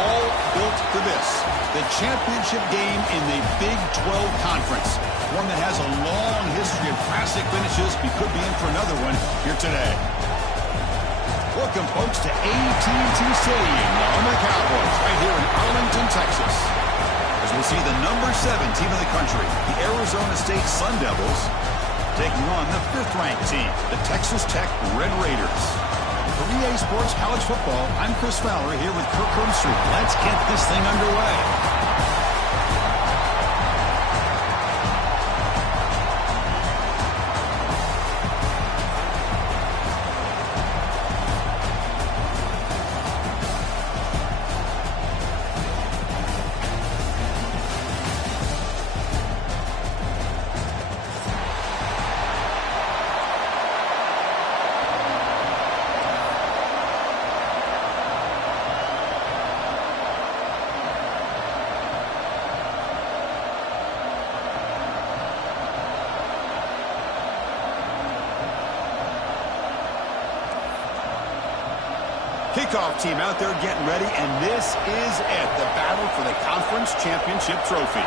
all built for this. The championship game in the Big 12 Conference. One that has a long history of classic finishes. We could be in for another one here today. Welcome, folks, to AT&T Stadium, the home of the Cowboys, right here in Arlington, Texas. As we'll see the number 7 team in the country, the Arizona State Sun Devils, taking on the 5th-ranked team, the Texas Tech Red Raiders. For EA Sports College Football, I'm Chris Fowler here with Kirk Herbstreit. Let's get this thing underway. Kickoff team out there getting ready, and this is it, the battle for the conference championship trophy.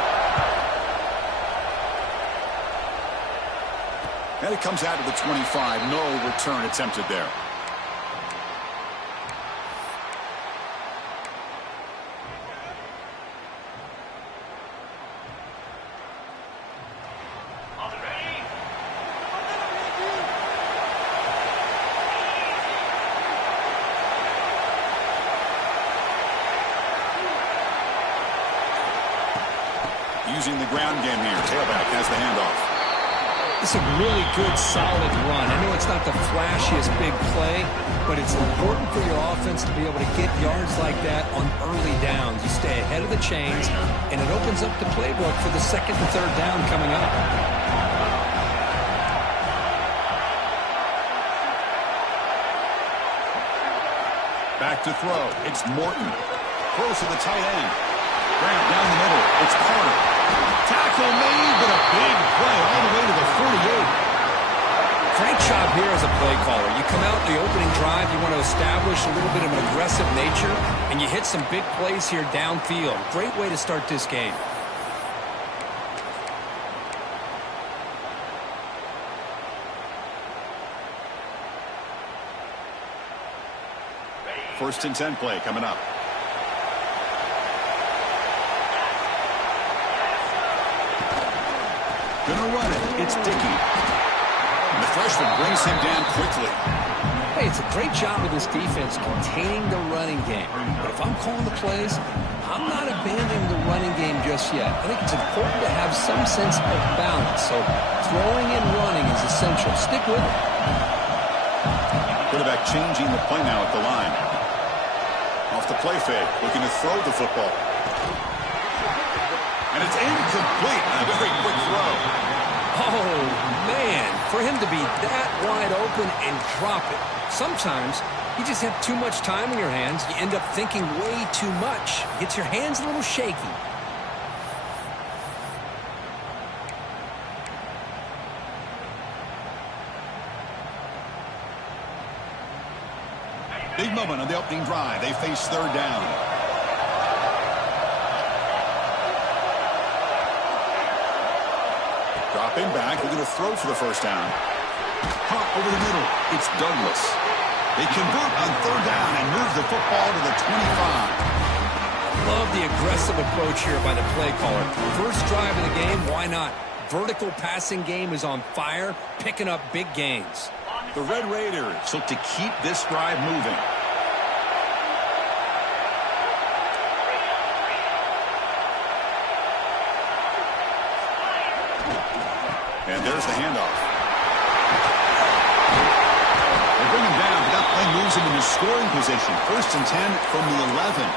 And it comes out to the 25. No return attempted there. Using the ground game here. Tailback has the handoff. It's a really good, solid run. I know it's not the flashiest big play, but it's important for your offense to be able to get yards like that on early downs. You stay ahead of the chains, and it opens up the playbook for the 2nd and 3rd down coming up. Back to throw. It's Morton. Throws to the tight end. Grant down the middle. It's Carter. Tackle made, but a big play all the way to the 48. Great job here as a play caller. You come out in the opening drive, you want to establish a little bit of an aggressive nature, and you hit some big plays here downfield. Great way to start this game. First and 10 play coming up. Gonna run it. It's Dickey. And the freshman brings him down quickly. Hey, it's a great job of this defense containing the running game. But if I'm calling the plays, I'm not abandoning the running game just yet. I think it's important to have some sense of balance. So throwing and running is essential. Stick with it. Quarterback changing the play now at the line. Off the play fake, looking to throw the football. And it's incomplete. A very quick throw. Oh, man. For him to be that wide open and drop it. Sometimes you just have too much time in your hands. You end up thinking way too much. Gets your hands a little shaky. Big moment on the opening drive. They face 3rd down. Dropping back, looking to throw for the 1st down. Caught over the middle. It's Douglas. They convert on 3rd down and move the football to the 25. Love the aggressive approach here by the play caller. First drive of the game, why not? Vertical passing game is on fire, picking up big gains. The Red Raiders look to keep this drive moving. And there's the handoff. They bring him down, but that play moves him into scoring position. 1st and 10 from the 11.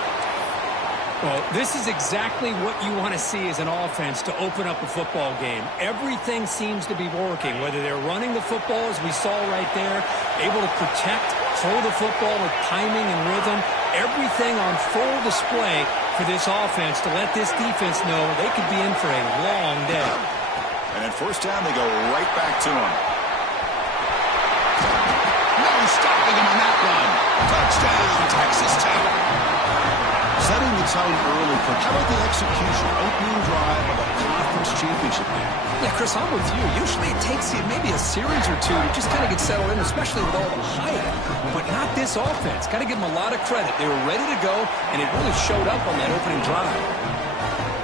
Well, this is exactly what you want to see as an offense to open up a football game. Everything seems to be working, whether they're running the football, as we saw right there, able to protect, throw the football with timing and rhythm. Everything on full display for this offense to let this defense know they could be in for a long day. And at 1st down, they go right back to him. No stopping him on that run. Touchdown, Texas Tech. Setting the tone early. How about the execution? Opening drive of a conference championship game. Yeah, Chris, I'm with you. Usually it takes you maybe a series or two to just kind of get settled in, especially with all the hype. But not this offense. Got to give them a lot of credit. They were ready to go, and it really showed up on that opening drive.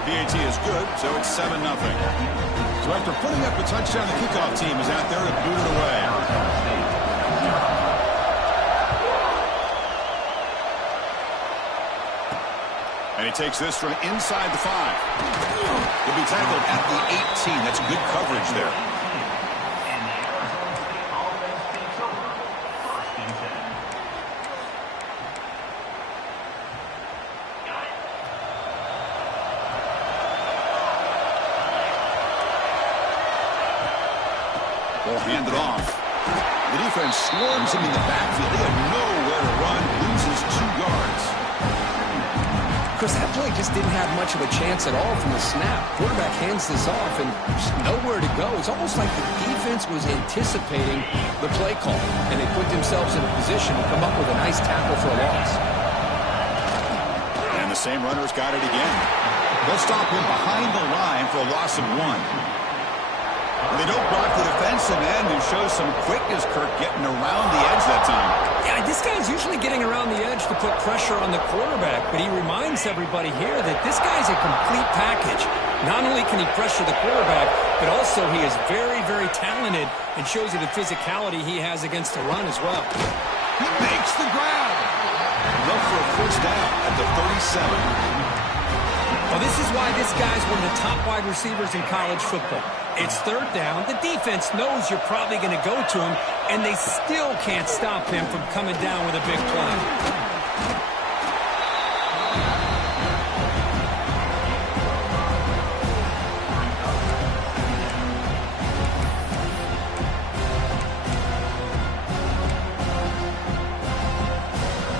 PAT is good, so it's 7-0. So after putting up a touchdown, the kickoff team is out there to boot it away. And he takes this from inside the 5. He'll be tackled at the 18. That's good coverage there. Ball handed off. The defense swarms him in the backfield. They have nowhere to run. Loses 2 yards. Chris, that play just didn't have much of a chance at all from the snap. Quarterback hands this off and just nowhere to go. It's almost like the defense was anticipating the play call, and they put themselves in a position to come up with a nice tackle for a loss. And the same runner's got it again. They'll stop him behind the line for a loss of 1. They don't block the defensive end, who shows some quickness, Kirk, getting around the edge that time. Yeah, this guy's usually getting around the edge to put pressure on the quarterback, but he reminds everybody here that this guy's a complete package. Not only can he pressure the quarterback, but also he is very, very talented and shows you the physicality he has against the run as well. He makes the grab. Look for a first down at the 37. Well, this is why this guy's one of the top wide receivers in college football. It's 3rd down. The defense knows you're probably going to go to him, and they still can't stop him from coming down with a big play.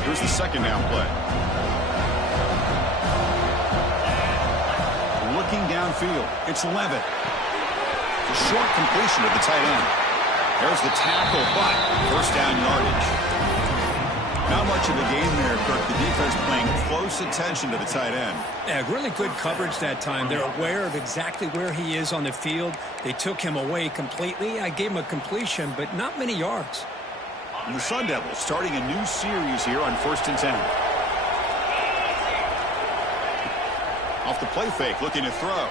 Here's the 2nd down play. Looking downfield, it's Levitt. A short completion of the tight end. There's the tackle, but first down yardage. Not much of a game there, Kirk. The defense paying close attention to the tight end. Yeah, really good coverage that time. They're aware of exactly where he is on the field. They took him away completely. I gave him a completion, but not many yards. And the Sun Devils starting a new series here on 1st and 10. Off the play fake, looking to throw.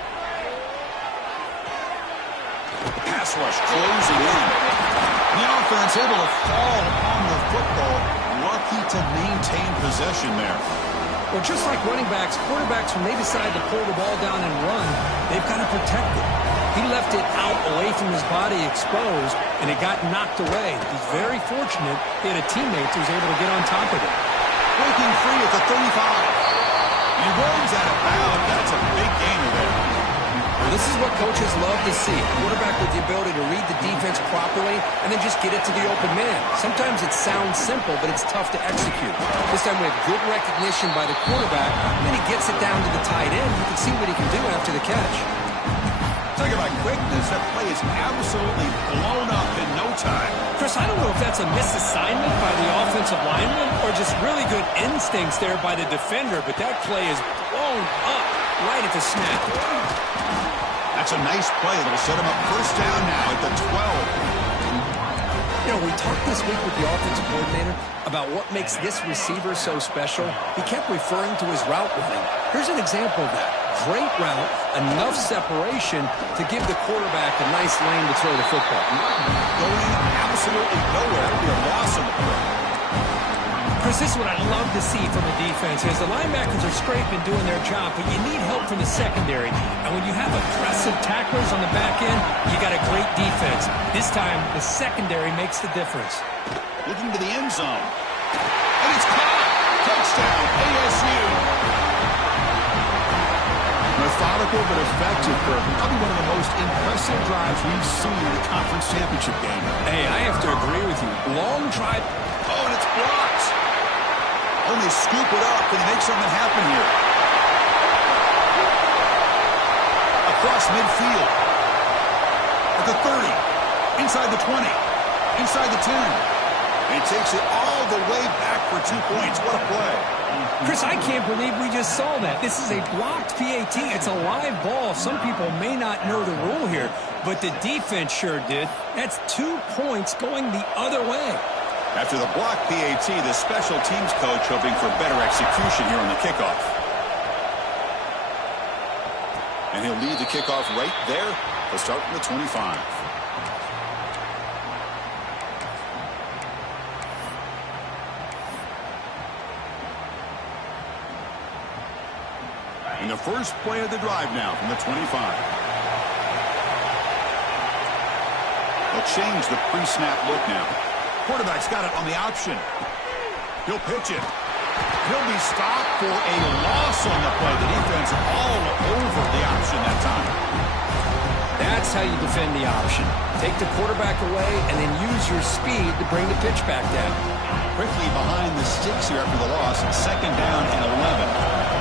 The pass rush closing in. The offense able to fall on the football. Lucky to maintain possession there. Well, just like running backs, quarterbacks, when they decide to pull the ball down and run, they've got to protect it. He left it out away from his body exposed, and it got knocked away. He's very fortunate he had a teammate who was able to get on top of it. Breaking free at the 35. He runs out of bounds. That's a big gainer there. Well, this is what coaches love to see. A quarterback with the ability to read the defense properly and then just get it to the open man. Sometimes it sounds simple, but it's tough to execute. This time we have good recognition by the quarterback, and then he gets it down to the tight end. You can see what he can do after the catch. Talking about quickness, that play is absolutely blown up in no time. Chris, I don't know if that's a misassignment by the offensive lineman or just really good instincts there by the defender, but that play is blown up right at the snap. That's a nice play. That'll set him up first down now at the 12. You know, we talked this week with the offensive coordinator about what makes this receiver so special. He kept referring to his route running. Here's an example of that. Great route, enough separation to give the quarterback a nice lane to throw the football. Going absolutely nowhere. It'll be a loss of the play. Chris, this is what I love to see from the defense is the linebackers are scraping, doing their job, but you need help from the secondary. And when you have aggressive tacklers on the back end, you got a great defense. This time, the secondary makes the difference. Looking to the end zone. And it's caught. Touchdown, ASU. Methodical but effective, Kirk. Probably one of the most impressive drives we've seen in a conference championship game. Hey, I have to agree with you. Long drive. Oh, and it's blocked. Oh, and they scoop it up and make something happen here. Across midfield. At the 30. Inside the 20. Inside the 10. And takes it all the way back for 2 points. What a play. Chris, I can't believe we just saw that. This is a blocked PAT. It's a live ball. Some people may not know the rule here, but the defense sure did. That's 2 points going the other way. After the blocked PAT, the special teams coach hoping for better execution here on the kickoff. And he'll lead the kickoff right there. He'll start from the 25. And the first play of the drive now from the 25. They'll change the pre-snap look now. Quarterback's got it on the option. He'll pitch it. He'll be stopped for a loss on the play. The defense all over the option that time. That's how you defend the option. Take the quarterback away and then use your speed to bring the pitch back down. Quickly behind the sticks here after the loss. 2nd down and 11.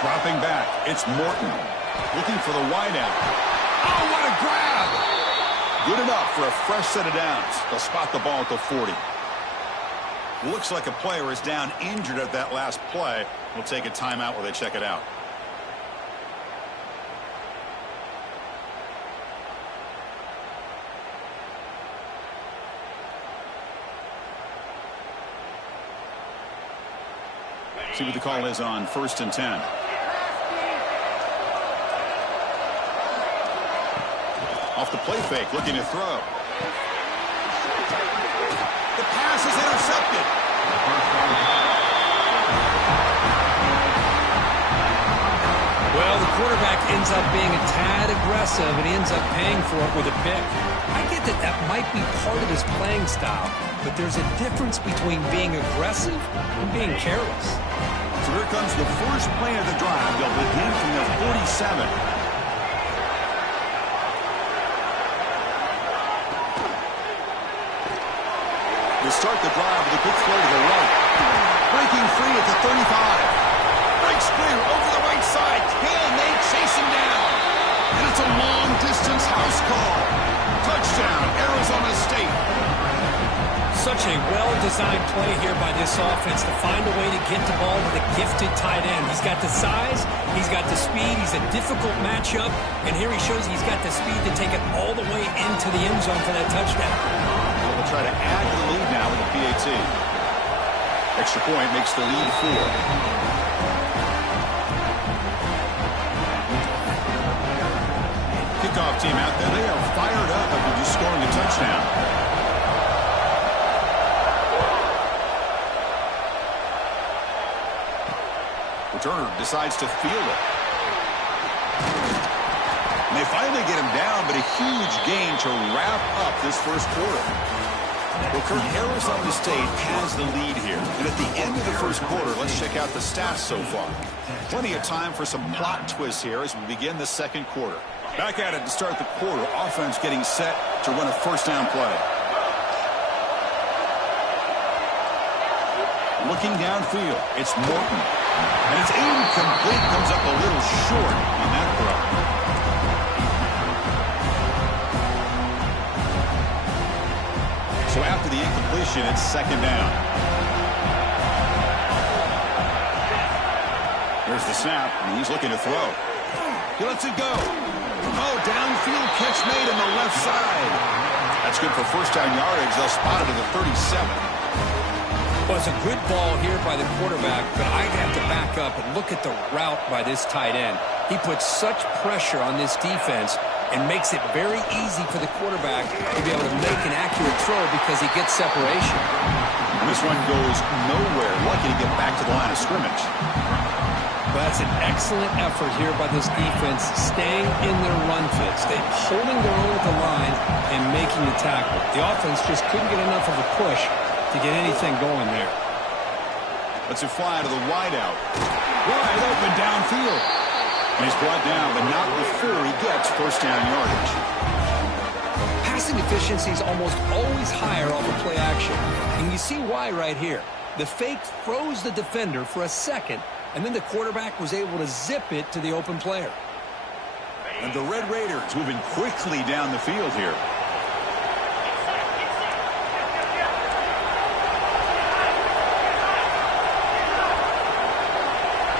Dropping back, it's Morton. Looking for the wideout. Oh, what a grab! Good enough for a fresh set of downs. They'll spot the ball at the 40. Looks like a player is down injured at that last play. We'll take a timeout while they check it out. See what the call is on 1st and 10. Off the play fake, looking to throw. The pass is intercepted. Well, the quarterback ends up being a tad aggressive, and he ends up paying for it with a pick. I get that that might be part of his playing style, but there's a difference between being aggressive and being careless. So here comes the first play of the drive. They'll begin from their 47. They start the drive with a good throw to the right. Breaking free at the 35. Breaks clear over the right side. Can they chase him down? And it's a long-distance house call. Touchdown, Arizona State. Such a well-designed play here by this offense to find a way to get the ball to the gifted tight end. He's got the size, he's got the speed, he's a difficult matchup, and here he shows he's got the speed to take it all the way into the end zone for that touchdown. They'll try to add to the lead now with the PAT. Extra point makes the lead 4. Kickoff team out there. They are fired up after just scoring a touchdown. Returner decides to field it. And they finally get him down, but a huge gain to wrap up this first quarter. Well, Kurt, Arizona State has the lead here. And at the end of the first quarter, let's check out the stats so far. Plenty of time for some plot twists here as we begin the second quarter. Back at it to start the quarter. Offense getting set to run a first down play. Looking downfield, it's Morton. And it's incomplete, comes up a little short on that throw. So after the incompletion, it's 2nd down. Here's the snap, and he's looking to throw. He lets it go. Oh, downfield catch made on the left side. That's good for first down yardage. They'll spot it at the 37. Well, it's a good ball here by the quarterback, but I'd have to back up and look at the route by this tight end. He puts such pressure on this defense and makes it very easy for the quarterback to be able to make an accurate throw because he gets separation. And this one goes nowhere. Lucky to get back to the line of scrimmage. But that's an excellent effort here by this defense, staying in their run fits. They're holding their own at the line and making the tackle. The offense just couldn't get enough of a push to get anything going there. Let's it fly to the wideout. Wide open downfield. And he's brought down, but not before he gets first down yardage. Passing efficiency is almost always higher off of play action. And you see why right here. The fake froze the defender for a second, and then the quarterback was able to zip it to the open player. And the Red Raiders moving quickly down the field here.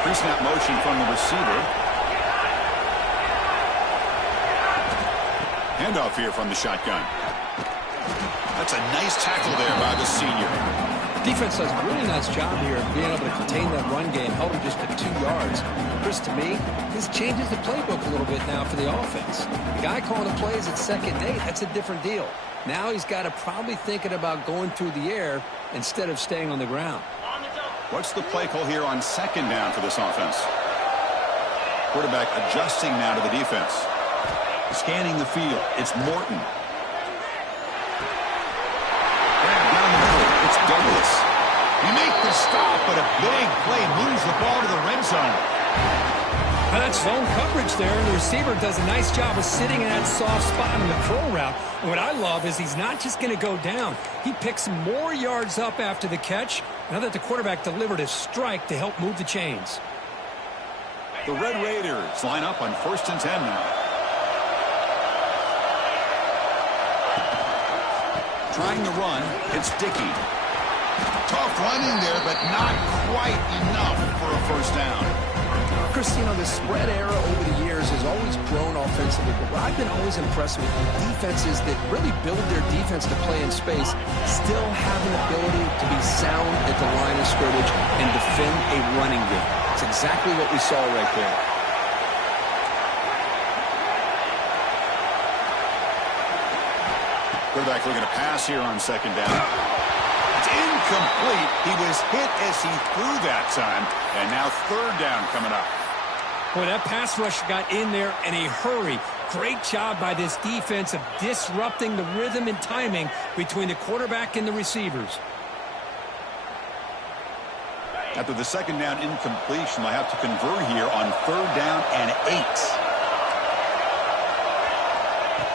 Pre-snap motion from the receiver. Handoff here from the shotgun. That's a nice tackle there by the senior. Defense does a really nice job here of being able to contain that run game, held him just to 2 yards. Chris, to me, this changes the playbook a little bit now for the offense. The guy calling the plays at 2nd and 8, that's a different deal. Now he's got to probably thinking about going through the air instead of staying on the ground. What's the play call here on 2nd down for this offense? Quarterback adjusting now to the defense. Scanning the field. It's Morton. Grab down the middle. It's Douglas. You make the stop, but a big play moves the ball to the red zone. Well, that's zone coverage there, and the receiver does a nice job of sitting in that soft spot in the curl route. And what I love is he's not just going to go down. He picks more yards up after the catch, now that the quarterback delivered a strike to help move the chains. The Red Raiders line up on 1st and 10 now. Trying to run, it's Dickey. Tough running there, but not quite enough for a 1st down. Chris, you know, the spread era over the years has always grown offensively, but what I've been always impressed with defenses that really build their defense to play in space still have an ability to be sound at the line of scrimmage and defend a running game. It's exactly what we saw right there. Quarterback looking to pass here on 2nd down. It's incomplete. He was hit as he threw that time, and now 3rd down coming up. Boy, that pass rush got in there in a hurry. Great job by this defense of disrupting the rhythm and timing between the quarterback and the receivers. After the 2nd down incompletion, they'll have to convert here on 3rd down and 8.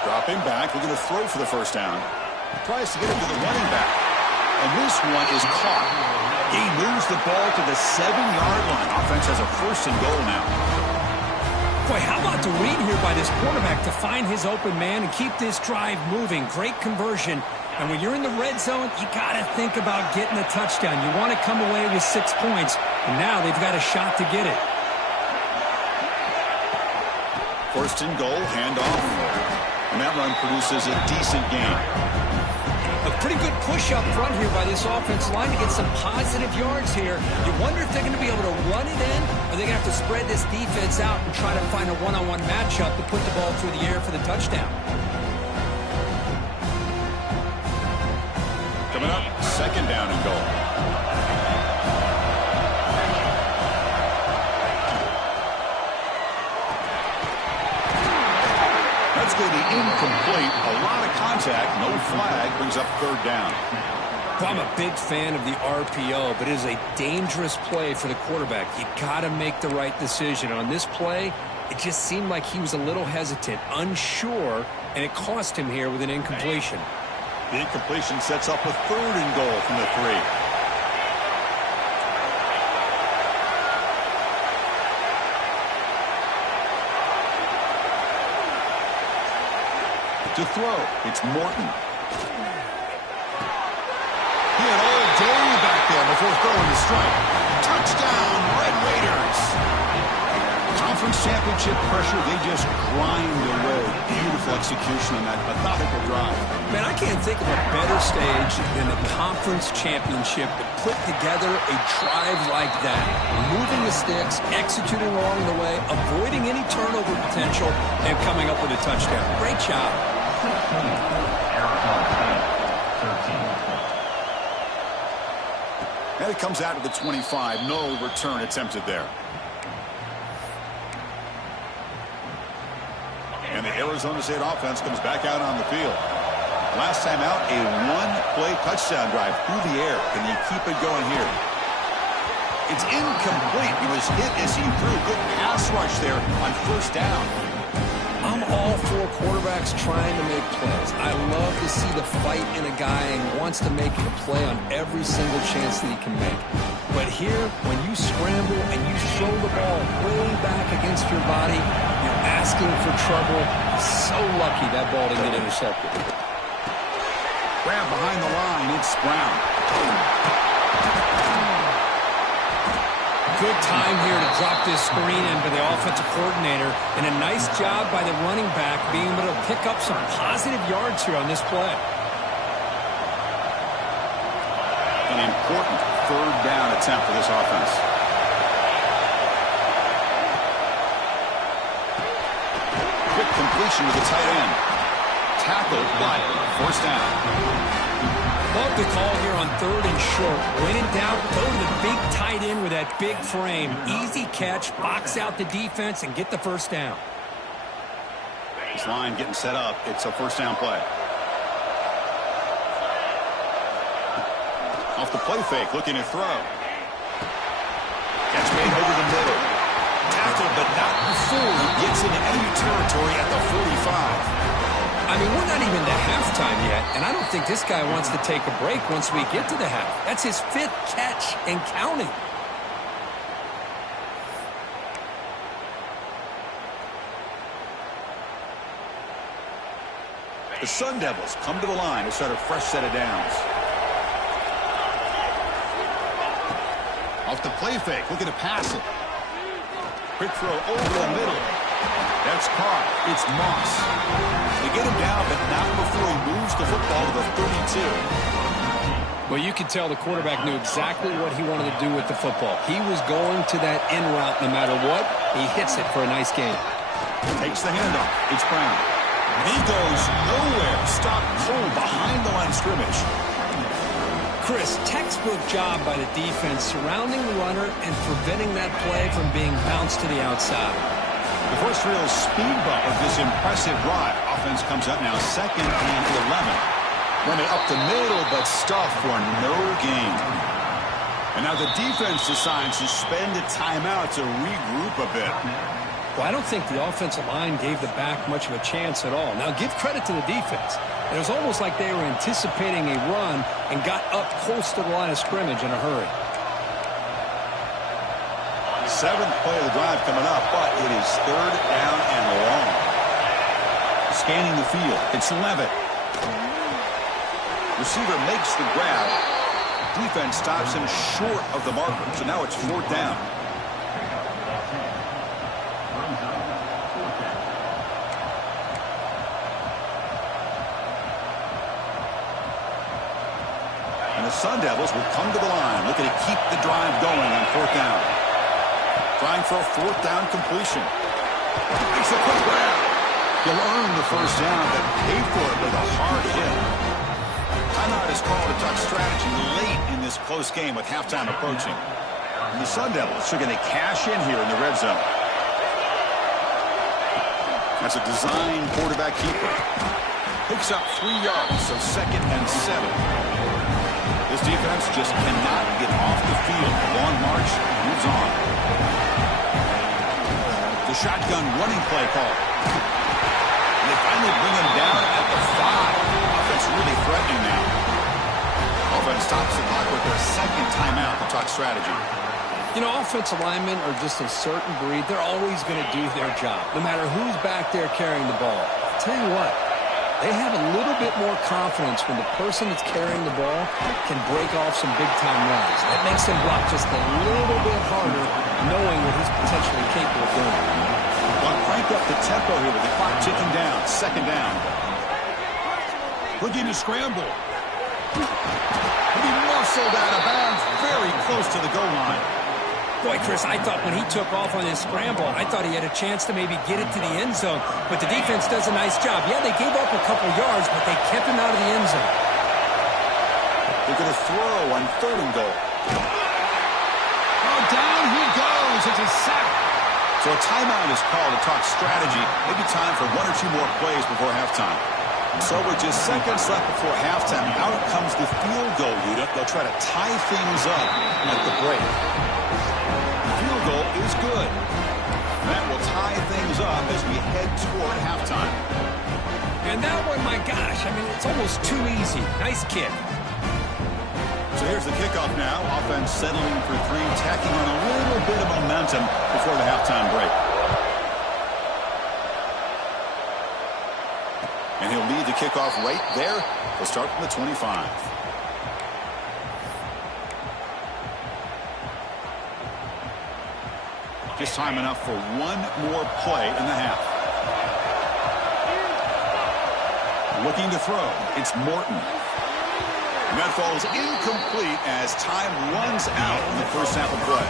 Dropping back, looking to throw for the 1st down. Tries to get it to the running back. And this one is caught. He moves the ball to the 7-yard line. Offense has a 1st and goal now. Boy, how about the read here by this quarterback to find his open man and keep this drive moving. Great conversion. And when you're in the red zone, you got to think about getting a touchdown. You want to come away with 6 points, and now they've got a shot to get it. 1st and goal, handoff. And that run produces a decent gain. A pretty good push up front here by this offensive line to get some positive yards here. You wonder if they're going to be able to run it in, or they're going to have to spread this defense out and try to find a one-on-one matchup to put the ball through the air for the touchdown. Coming up, 2nd down and goal. That's going to be incomplete. A lot of contact. No flag. Brings up 3rd down. Well, I'm a big fan of the RPO, but it is a dangerous play for the quarterback. You got to make the right decision. On this play, it just seemed like he was a little hesitant, unsure, and it cost him here with an incompletion. The incompletion sets up a 3rd and goal from the 3. To throw, it's Morton. He had all day back there before throwing the strike. Touchdown, Red Raiders. Conference championship pressure, they just grind away. Beautiful execution on that methodical drive. Man, I can't think of a better stage than the conference championship to put together a drive like that. Moving the sticks, executing along the way, avoiding any turnover potential, and coming up with a touchdown. Great job. And it comes out to the 25. No return attempted there. And the Arizona State offense comes back out on the field. Last time out, a one-play touchdown drive through the air. Can he keep it going here? It's incomplete. He was hit as he threw. Good pass rush there on 1st down. I'm all for quarterbacks trying to make plays. I love to see the fight in a guy and wants to make a play on every single chance that he can make. But here, when you scramble and you throw the ball way back against your body, you're asking for trouble. So lucky that ball didn't get intercepted. Grab behind the line. It's Brown. Good time here to drop this screen in by the offensive coordinator, and a nice job by the running back being able to pick up some positive yards here on this play. An important third down attempt for this offense. Quick completion with the tight end. Tackled, but first down. Love the call here on 3rd and short. When in doubt, go to the big tight end with that big frame. Easy catch, box out the defense, and get the first down. This line getting set up. It's a first down play. Off the play fake, looking to throw. Catch made over the middle. Tackled, but not before he gets into enemy territory at the 45. I mean, we're not even to halftime yet, and I don't think this guy wants to take a break once we get to the half. That's his 5th catch and counting. The Sun Devils come to the line to start a fresh set of downs. Off the play fake, looking to pass it. Quick throw over the middle. That's caught. It's Moss. They get him down, but not before he moves the football to the 32. Well, you could tell the quarterback knew exactly what he wanted to do with the football. He was going to that in route no matter what. He hits it for a nice gain. Takes the handoff. It's Brown. And he goes nowhere. Stopped cold behind the line of scrimmage. Chris, textbook job by the defense surrounding the runner and preventing that play from being bounced to the outside. The first real speed bump of this impressive drive. Offense comes up now 2nd and 11. Run it up the middle, but stuff for no gain. And now the defense decides to spend a timeout to regroup a bit. Well, I don't think the offensive line gave the back much of a chance at all. Now, give credit to the defense. It was almost like they were anticipating a run and got up close to the line of scrimmage in a hurry. 7th play of the drive coming up, but it is 3rd down and long. Scanning the field. It's Levitt. Receiver makes the grab. Defense stops him short of the marker, so now it's 4th down. And the Sun Devils will come to the line, looking to keep the drive going on 4th down. Trying for a 4th down completion. Makes a quick grab. He'll earn the first down, but pay for it with a hard hit. Timeout is called to talk strategy late in this close game with halftime approaching. And the Sun Devils are going to cash in here in the red zone. That's a design quarterback keeper. Picks up 3 yards, so 2nd and 7. This defense just cannot get off the field. Long march moves on. The shotgun running play call. And they finally bring him down at the 5. Offense really threatening now. Offense stops the clock with their 2nd timeout to talk strategy. You know, offensive linemen are just a certain breed. They're always going to do their job, no matter who's back there carrying the ball. I'll tell you what, they have a little bit more confidence when the person that's carrying the ball can break off some big-time runs. That makes him block just a little bit harder, knowing what he's potentially capable of doing. Well, crank up the tempo here with the clock ticking down. 2nd down. Looking to scramble. He muscled out of bounds very close to the goal line. Boy, Chris, I thought when he took off on his scramble, I thought he had a chance to maybe get it to the end zone. But the defense does a nice job. Yeah, they gave up a couple yards, but they kept him out of the end zone. They're going to throw on 3rd and goal. Oh, down he goes. It's a sack. So a timeout is called to talk strategy. Maybe time for 1 or 2 more plays before halftime. So with just seconds left before halftime, out comes the field goal unit. They'll try to tie things up at the break. Field goal is good. That will tie things up as we head toward halftime. And that one, my gosh, I mean, it's almost too easy. Nice kick. So here's the kickoff now. Offense settling for 3, tacking on a little bit of momentum before the halftime break. And he'll lead the kickoff right there. He'll start from the 25. Just time enough for one more play in the half. Looking to throw. It's Morton. And that falls incomplete as time runs out in the first half of play.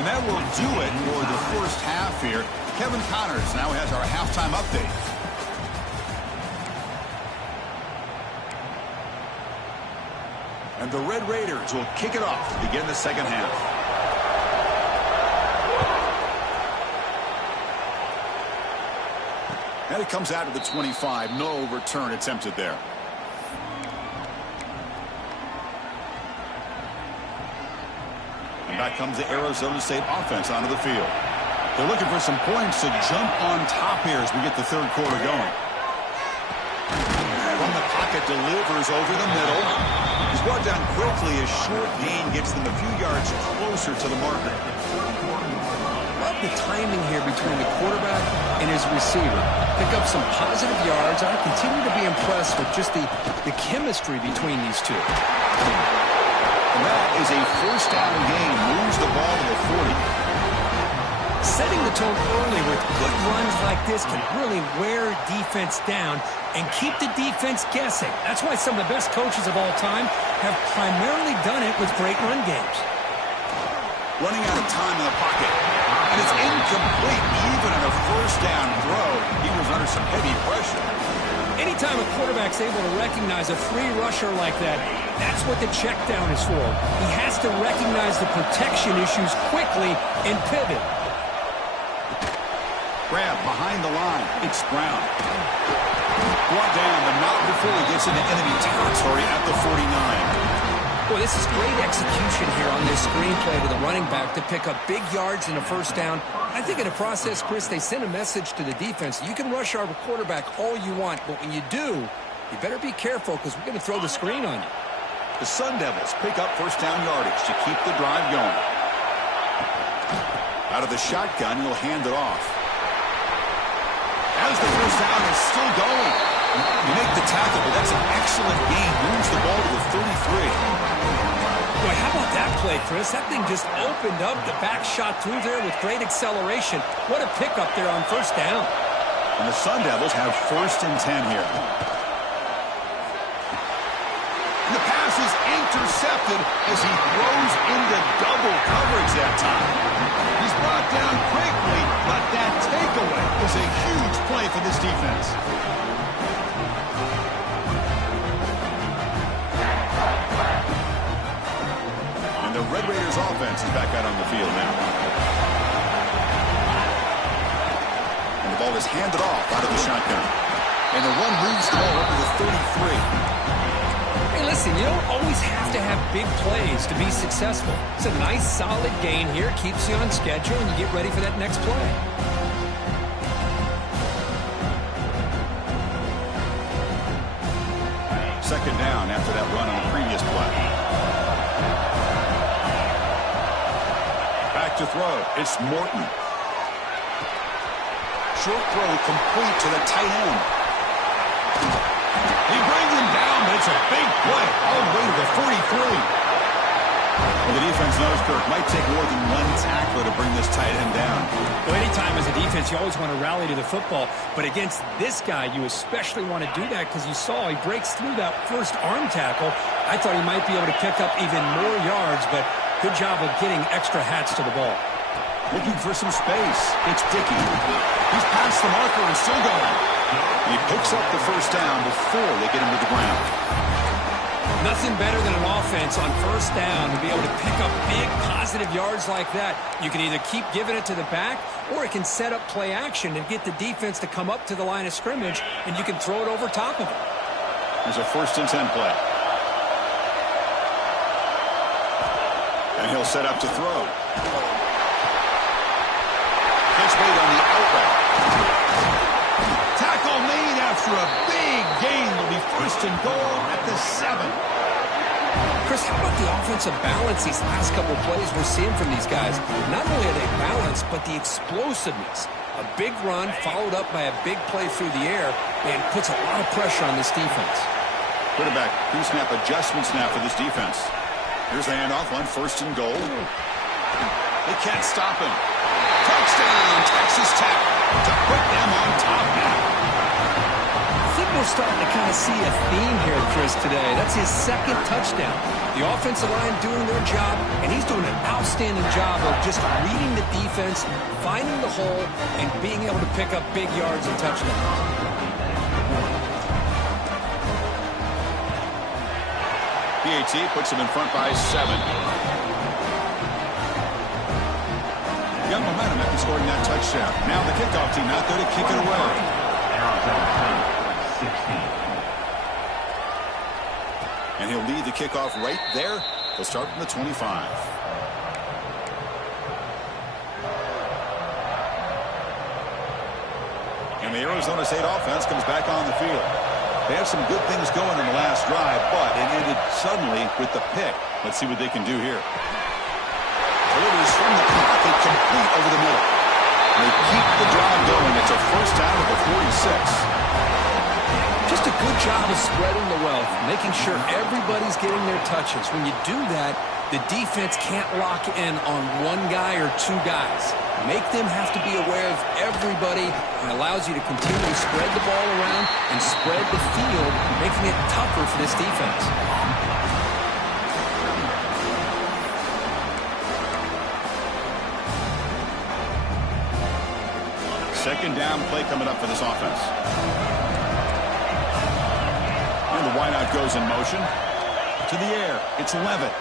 And that will do it for the first half here. Kevin Connors now has our halftime update. And the Red Raiders will kick it off to begin the second half. And it comes out of the 25. No return attempted there. And back comes the Arizona State offense onto the field. They're looking for some points to jump on top here as we get the third quarter going. From the pocket, delivers over the middle. He's brought down quickly. A short gain gets them a few yards closer to the marker. Love the timing here between the quarterback and his receiver. Pick up some positive yards. I continue to be impressed with just the chemistry between these two. And that is a first down gain. Moves the ball to the 40. Setting the tone early with good runs like this can really wear defense down and keep the defense guessing. That's why some of the best coaches of all time have primarily done it with great run games. Running out of time in the pocket. And it's incomplete even on a first down throw. He was under some heavy pressure. Anytime a quarterback's able to recognize a free rusher like that, that's what the check down is for. He has to recognize the protection issues quickly and pivot. Grab behind the line. It's Brown. Brought down, but not before he gets into enemy territory at the 49. Boy, this is great execution here on this screenplay to the running back to pick up big yards in a first down. I think in the process, Chris, they send a message to the defense. You can rush our quarterback all you want, but when you do, you better be careful because we're going to throw the screen on you. The Sun Devils pick up first down yardage to keep the drive going. Out of the shotgun, he'll hand it off. As the first down is still going. You make the tackle, but that's an excellent gain. Moves the ball to the 33. Boy, how about that play, Chris? That thing just opened up. The back shot through there with great acceleration. What a pickup there on first down. And the Sun Devils have first and 10 here. And the pass is intercepted as he throws into double coverage that time. He's brought down quickly, but that takeaway is a huge play for this defense. And the Red Raiders offense is back out on the field now. And the ball is handed off out of the shotgun. And the run moves the ball over the 33. Hey, listen, you don't always have to have big plays to be successful. It's a nice, solid gain here. Keeps you on schedule, and you get ready for that next play. Second down after that run on the previous play. Back to throw. It's Morton. Short throw complete to the tight end. He brings him down, but it's a big play all the way to the 43. Well, the defense knows, Kirk, might take more than one tackler to bring this tight end down. Well, anytime as a defense, you always want to rally to the football. But against this guy, you especially want to do that because you saw he breaks through that first arm tackle. I thought he might be able to pick up even more yards, but good job of getting extra hats to the ball. Looking for some space. It's Dickey. He's past the marker and still going. He picks up the first down before they get him to the ground. Nothing better than an offense on first down to be able to pick up big positive yards like that. You can either keep giving it to the back or it can set up play action and get the defense to come up to the line of scrimmage, and you can throw it over top of it. There's a first and 10 play. And he'll set up to throw. Gets weight on the outright. Tackle made after a big gain. Will be first and goal at the 7. Chris, how about the offensive balance these last couple of plays we're seeing from these guys? Not only are they balanced, but the explosiveness. A big run followed up by a big play through the air and puts a lot of pressure on this defense. Quarterback pre-snap adjustments now for this defense. Here's the handoff on 1st and goal. They can't stop him. Touchdown, Texas Tech, to put them on top now. I think we're starting to kind of see a theme here, Chris, today. That's his 2nd touchdown. The offensive line doing their job, and he's doing an outstanding job of just reading the defense, finding the hole, and being able to pick up big yards and touchdowns. PAT puts him in front by 7. Got momentum after scoring that touchdown. Now the kickoff team out there to kick it away. And he'll lead the kickoff right there. He'll start from the 25. And the Arizona State offense comes back on the field. They had some good things going in the last drive, but it ended suddenly with the pick. Let's see what they can do here. Delivers from the pocket, complete over the middle. And they keep the drive going. It's a 1st down at the 46. Just a good job of spreading the wealth, making sure everybody's getting their touches. When you do that, the defense can't lock in on one guy or 2 guys. Make them have to be aware of everybody, and allows you to continue to spread the ball around and spread the field, making it tougher for this defense. Second down play coming up for this offense. And the wideout goes in motion. To the air. It's Levitt.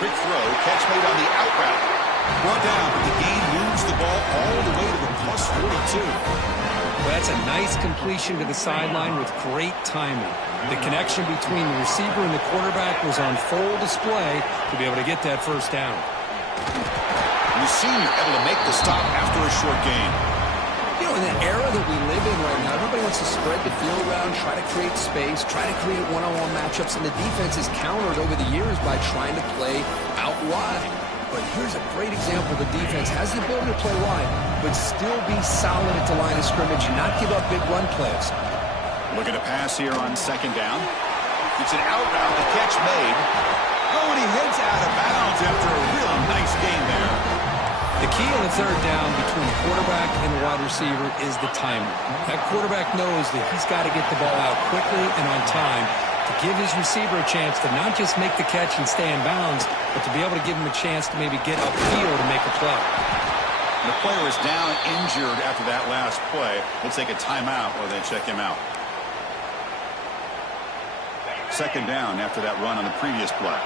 Quick throw. Catch made on the out route. Brought down, but the game moves the ball all the way to the plus 42. Well, that's a nice completion to the sideline with great timing. The connection between the receiver and the quarterback was on full display to be able to get that 1st down. And the senior able to make the stop after a short gain. You know, in the era that we live in right now, everybody wants to spread the field around, try to create space, try to create one-on-one matchups, and the defense is countered over the years by trying to play out wide. But here's a great example. The defense has the ability to play wide, but still be solid at the line of scrimmage and not give up big run plays. Look at a pass here on 2nd down. It's an out route, the catch made. Oh, and he heads out of bounds after a really nice gain there. The key on the 3rd down between the quarterback and the wide receiver is the timing. That quarterback knows that he's got to get the ball out quickly and on time to give his receiver a chance to not just make the catch and stay in bounds, but to be able to give him a chance to maybe get upfield and make a play. The player is down injured after that last play. We'll take a timeout while they check him out. 2nd down after that run on the previous play.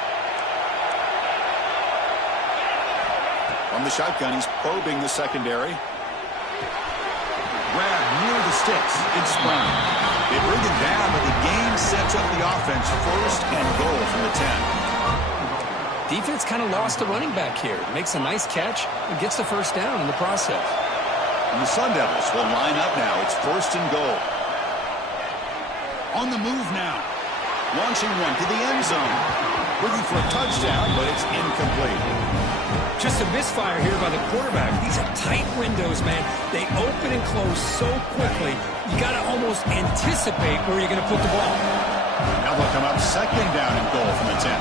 On the shotgun, he's probing the secondary. Grab near the sticks. It's sprung. They bring it down, but the game sets up the offense 1st and goal from the 10. Defense kind of lost the running back here. Makes a nice catch and gets the 1st down in the process. And the Sun Devils will line up now. It's 1st and goal. On the move now. Launching one to the end zone. Looking for a touchdown, but it's incomplete. Just a misfire here by the quarterback. These are tight windows, man. They open and close so quickly. You got to almost anticipate where you're going to put the ball. Now they'll come up 2nd down and goal from the 10.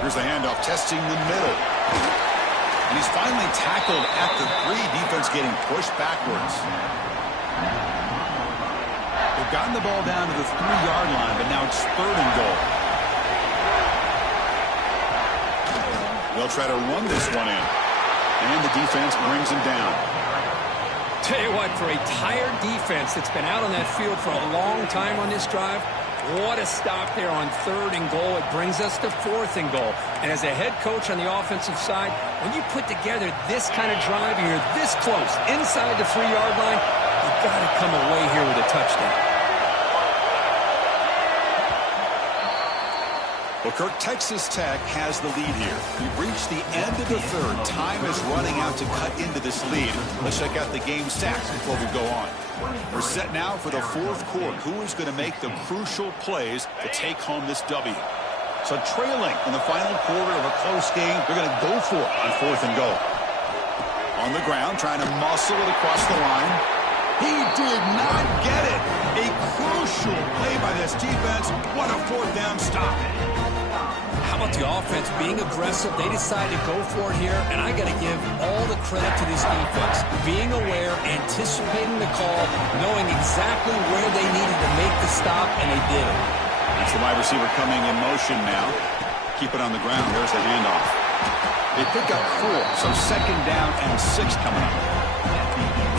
Here's the handoff, testing the middle. And he's finally tackled at the 3. Defense getting pushed backwards. They've gotten the ball down to the 3-yard line, but now it's 3rd and goal. They'll try to run this one in. And the defense brings him down. Tell you what, for a tired defense that's been out on that field for a long time on this drive, what a stop there on 3rd and goal. It brings us to 4th and goal. And as a head coach on the offensive side, when you put together this kind of drive and you're this close inside the 3-yard line, you've got to come away here with a touchdown. Well, Kirk, Texas Tech has the lead here. We've reached the end of the 3rd. Time is running out to cut into this lead. Let's check out the game stats before we go on. We're set now for the 4th quarter. Who is going to make the crucial plays to take home this W? So trailing in the final quarter of a close game, they're going to go for it on 4th and goal. On the ground, trying to muscle it across the line. He did not get it. A crucial play by this defense. What a fourth down stop. How about the offense being aggressive? They decided to go for it here, and I got to give all the credit to this defense. Being aware, anticipating the call, knowing exactly where they needed to make the stop, and they did it. It's the wide receiver coming in motion now. Keep it on the ground. There's the handoff. They pick up 4, so second down and 6 coming up.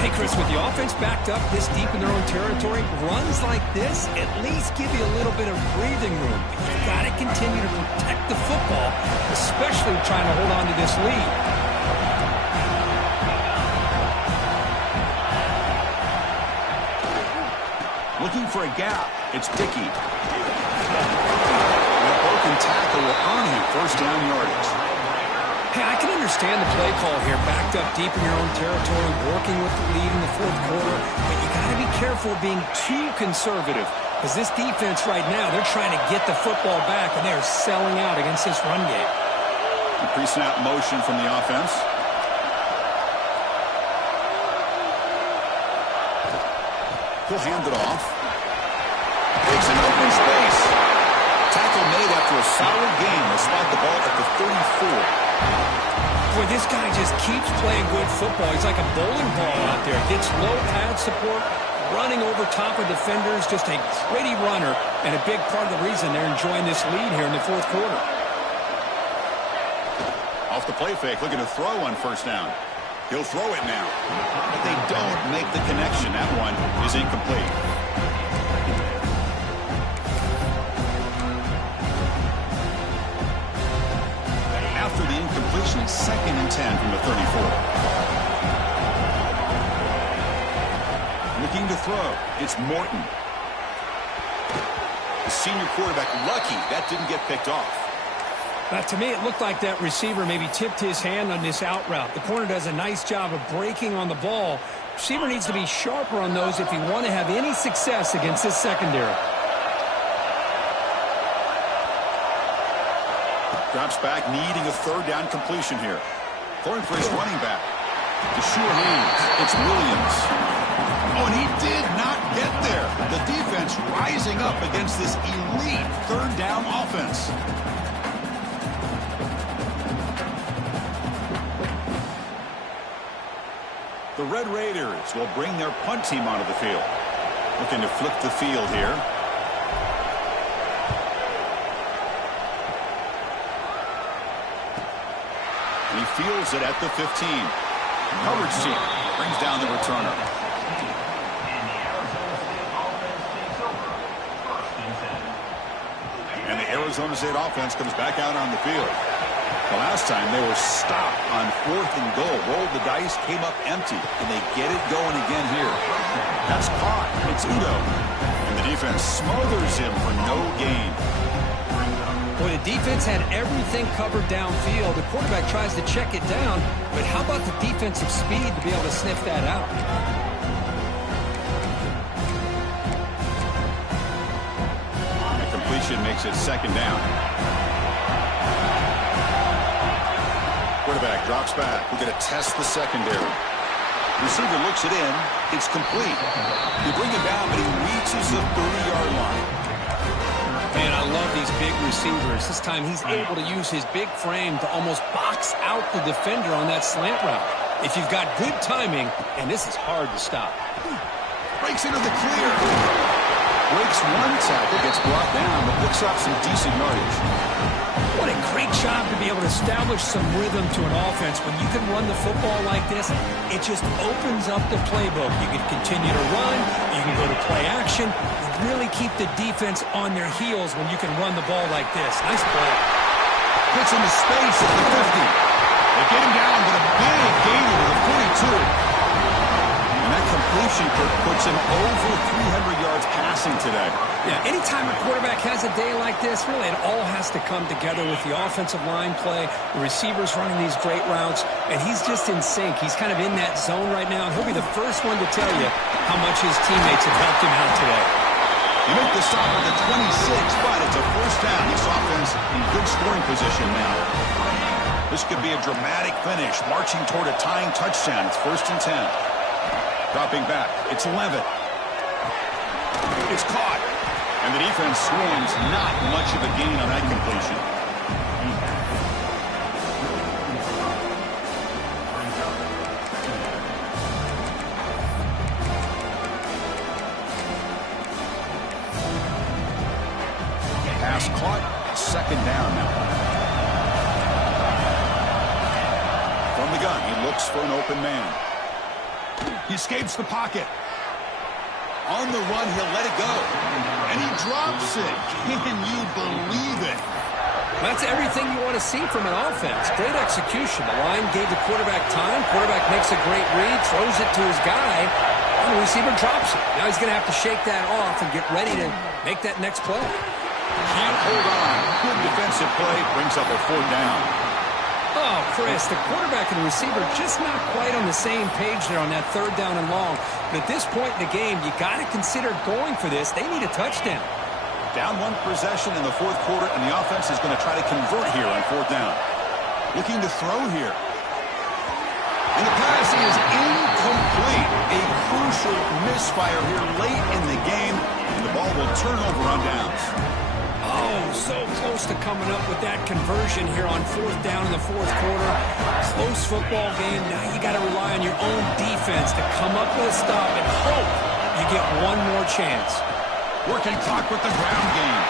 Hey, Chris, with the offense backed up this deep in their own territory, runs like this at least give you a little bit of breathing room. But you've got to continue to protect the football, especially trying to hold on to this lead. Looking for a gap. It's Dickey. And a broken tackle will earn him first down yardage. Hey, I can understand the play call here, backed up deep in your own territory, working with the lead in the fourth quarter, but you got to be careful of being too conservative, because this defense right now, they're trying to get the football back, and they're selling out against this run game. Pre-snap motion from the offense. He'll hand it off. Takes an open space. Tackle made after a solid game. They'll spot the ball at the 34. Boy, this guy just keeps playing good football. He's like a bowling ball out there. Gets low pad support, running over top of defenders. Just a gritty runner, and a big part of the reason they're enjoying this lead here in the fourth quarter. Off the play fake, looking to throw on first down. He'll throw it now. But they don't make the connection. That one is incomplete. After the incompletion, it's 2nd and 10 from the 34. Looking to throw. It's Morton. The senior quarterback lucky that didn't get picked off. To me, it looked like that receiver maybe tipped his hand on this out route. The corner does a nice job of breaking on the ball. Receiver needs to be sharper on those if you want to have any success against this secondary. Drops back, needing a third down completion here. Throwing for his running back. To sure hands. It's Williams. Oh, and he did not get there. The defense rising up against this elite third down offense. The Red Raiders will bring their punt team onto the field. Looking to flip the field here. He fields it at the 15. Coverage team brings down the returner. And the Arizona State offense comes back out on the field. The last time they were stopped on 4th and goal. Rolled the dice, came up empty, and they get it going again here. That's caught. It's Udo. And the defense smothers him for no gain. Boy, the defense had everything covered downfield. The quarterback tries to check it down, but how about the defensive speed to be able to sniff that out? The completion makes it 2nd down. Quarterback drops back. We're going to test the secondary. Receiver looks it in. It's complete. You bring him down, but he reaches the 30-yard line. Man, I love these big receivers. This time he's able to use his big frame to almost box out the defender on that slant route. If you've got good timing, and this is hard to stop. Breaks into the clear. Breaks one tackle, gets brought down, but picks up some decent yardage. What a great job to be able to establish some rhythm to an offense. When you can run the football like this, it just opens up the playbook. You can continue to run. You can go to play action. You really keep the defense on their heels when you can run the ball like this. Nice play. Gets into space at the 50. They get him down, but a big gain to the 42. And that completion puts him over 300 yards passing today. Yeah, anytime a quarterback has a day like this, really it all has to come together with the offensive line play, the receivers running these great routes, and he's just in sync. He's kind of in that zone right now. He'll be the first one to tell you how much his teammates have helped him out today. You make the stop at the 26, but it's a first down. This offense in good scoring position now. This could be a dramatic finish, marching toward a tying touchdown. It's 1st and 10. Dropping back, it's 11. It's caught. And the defense swarms. Not much of a gain on that completion. Pass caught. 2nd down now. From the gun, he looks for an open man. He escapes the pocket. On the run, he'll let it go. And he drops it. Can you believe it? That's everything you want to see from an offense. Great execution. The line gave the quarterback time. Quarterback makes a great read, throws it to his guy, and the receiver drops it. Now he's going to have to shake that off and get ready to make that next play. Can't hold on. Good defensive play. Brings up a 4th down. Oh, Chris, the quarterback and the receiver just not quite on the same page there on that 3rd down and long. But at this point in the game, you got to consider going for this. They need a touchdown. Down 1 possession in the 4th quarter, and the offense is going to try to convert here on 4th down. Looking to throw here. And the pass is incomplete. A crucial misfire here late in the game, and the ball will turn over on downs. Oh, so close to coming up with that conversion here on 4th down in the 4th quarter. Close football game. Now you got to rely on your own defense to come up with a stop and hope you get one more chance. Working clock with the ground game.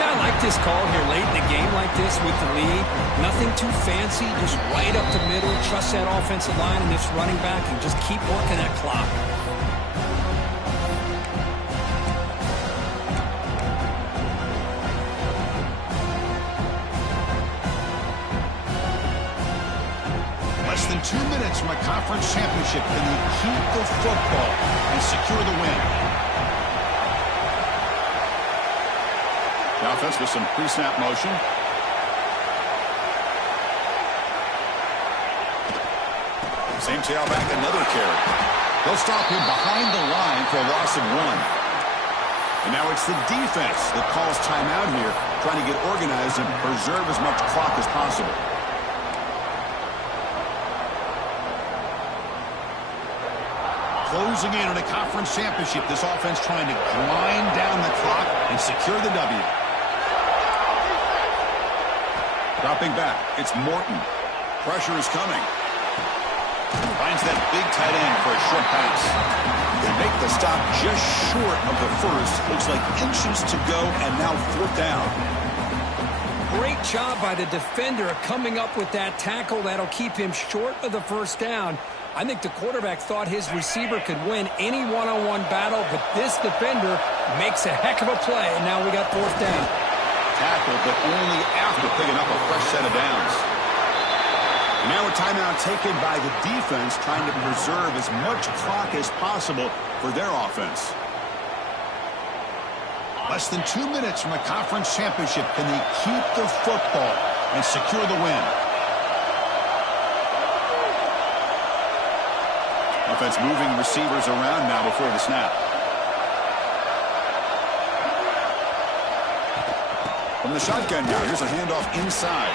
Yeah, I like this call here late in the game like this with the lead. Nothing too fancy, just right up the middle. Trust that offensive line and this running back and just keep working that clock. Less than 2 minutes from a conference championship. Can they keep the football and secure the win? The offense with some pre-snap motion. Same tailback, another carry. They'll stop him behind the line for a loss of 1. And now it's the defense that calls timeout here, trying to get organized and preserve as much clock as possible. Closing in on a conference championship, this offense trying to grind down the clock and secure the W. Dropping back, it's Morton. Pressure is coming. Finds that big tight end for a short pass. They make the stop just short of the first. Looks like inches to go, and now 4th down. Great job by the defender coming up with that tackle. That'll keep him short of the 1st down. I think the quarterback thought his receiver could win any one-on-one battle, but this defender makes a heck of a play, and now we got 4th down. Tackle, but only after picking up a fresh set of downs. And now a timeout taken by the defense, trying to preserve as much clock as possible for their offense. Less than 2 minutes from a conference championship. Can they keep the football and secure the win? Offense moving receivers around now before the snap. From the shotgun now, here's a handoff inside.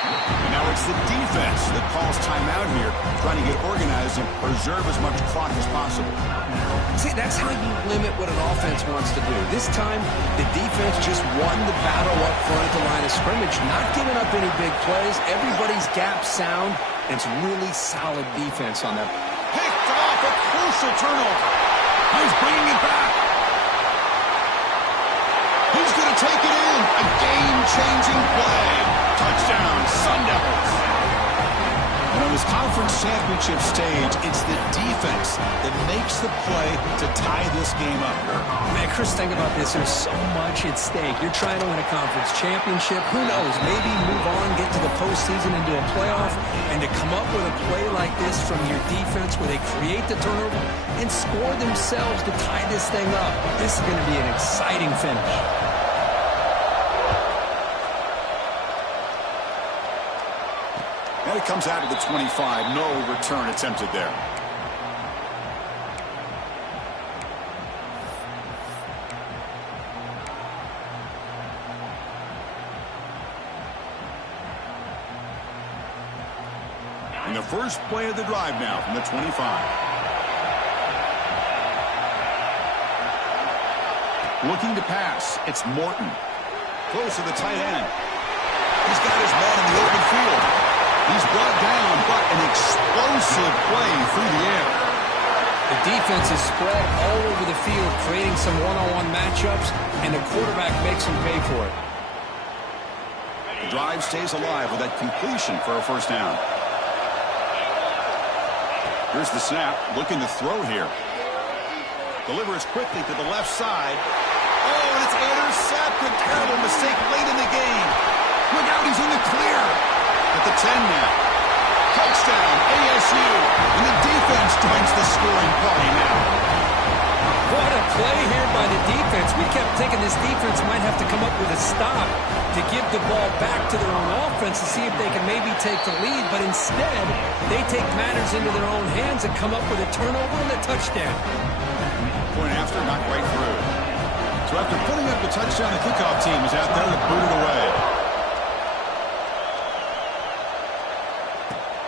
And now it's the defense that calls timeout here, trying to get organized and preserve as much clock as possible. See, that's how you limit what an offense wants to do. This time, the defense just won the battle up front at the line of scrimmage, not giving up any big plays. Everybody's gap sound. It's really solid defense on that. Picked off a crucial turnover. He's bringing it back. He's going to take it in. A game-changing play. Touchdown, Sun Devils. And on this conference championship stage, it's the defense that makes the play to tie this game up. Man, Chris, think about this. There's so much at stake. You're trying to win a conference championship. Who knows? Maybe move on, get to the postseason and do a playoff. And to come up with a play like this from your defense where they create the turnover and score themselves to tie this thing up, this is going to be an exciting finish. And it comes out of the 25. No return attempted there. And the first play of the drive now from the 25. Looking to pass. It's Morton. Close to the tight end. He's got his man in the open field. He's brought down, but an explosive play through the air. The defense is spread all over the field, creating some one-on-one matchups, and the quarterback makes them pay for it. The drive stays alive with that completion for a first down. Here's the snap, looking to throw here. Delivers quickly to the left side. Oh, and it's intercepted. Terrible mistake late in the game. Look out, he's in the clear. At the 10 now. Touchdown, ASU. And the defense joins the scoring party now. What a play here by the defense. We kept thinking this defense might have to come up with a stop to give the ball back to their own offense to see if they can maybe take the lead. But instead, they take matters into their own hands and come up with a turnover and a touchdown. Point after, not quite through. So after putting up the touchdown, the kickoff team is out there to boot it away.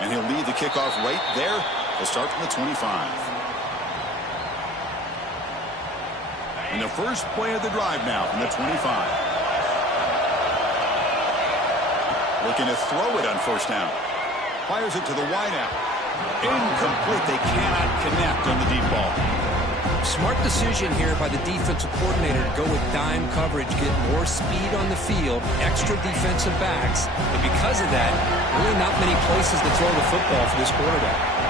And he'll lead the kickoff right there. He'll start from the 25. And the first play of the drive now from the 25. Looking to throw it on first down. Fires it to the wideout. Incomplete. They cannot connect on the deep ball. Smart decision here by the defensive coordinator to go with dime coverage, get more speed on the field, extra defensive backs, and because of that, really not many places to throw the football for this quarterback.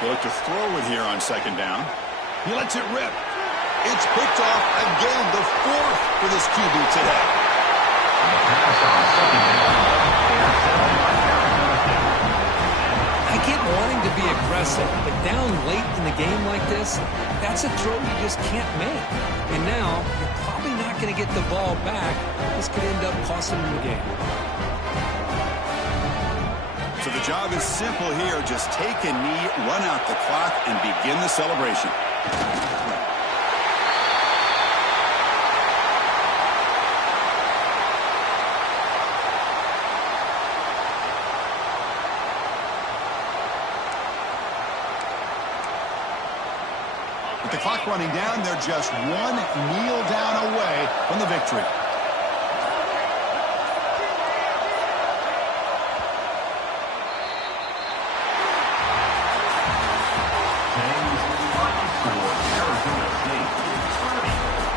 He'll look to throw it here on second down. He lets it rip. It's picked off again, the fourth for this QB today. I get wanting to be aggressive, but down late in the game like this, that's a throw you just can't make. And now, you're probably not going to get the ball back. This could end up costing them the game. So the job is simple here. Just take a knee, run out the clock, and begin the celebration. With the clock running down, they're just one kneel down away from the victory.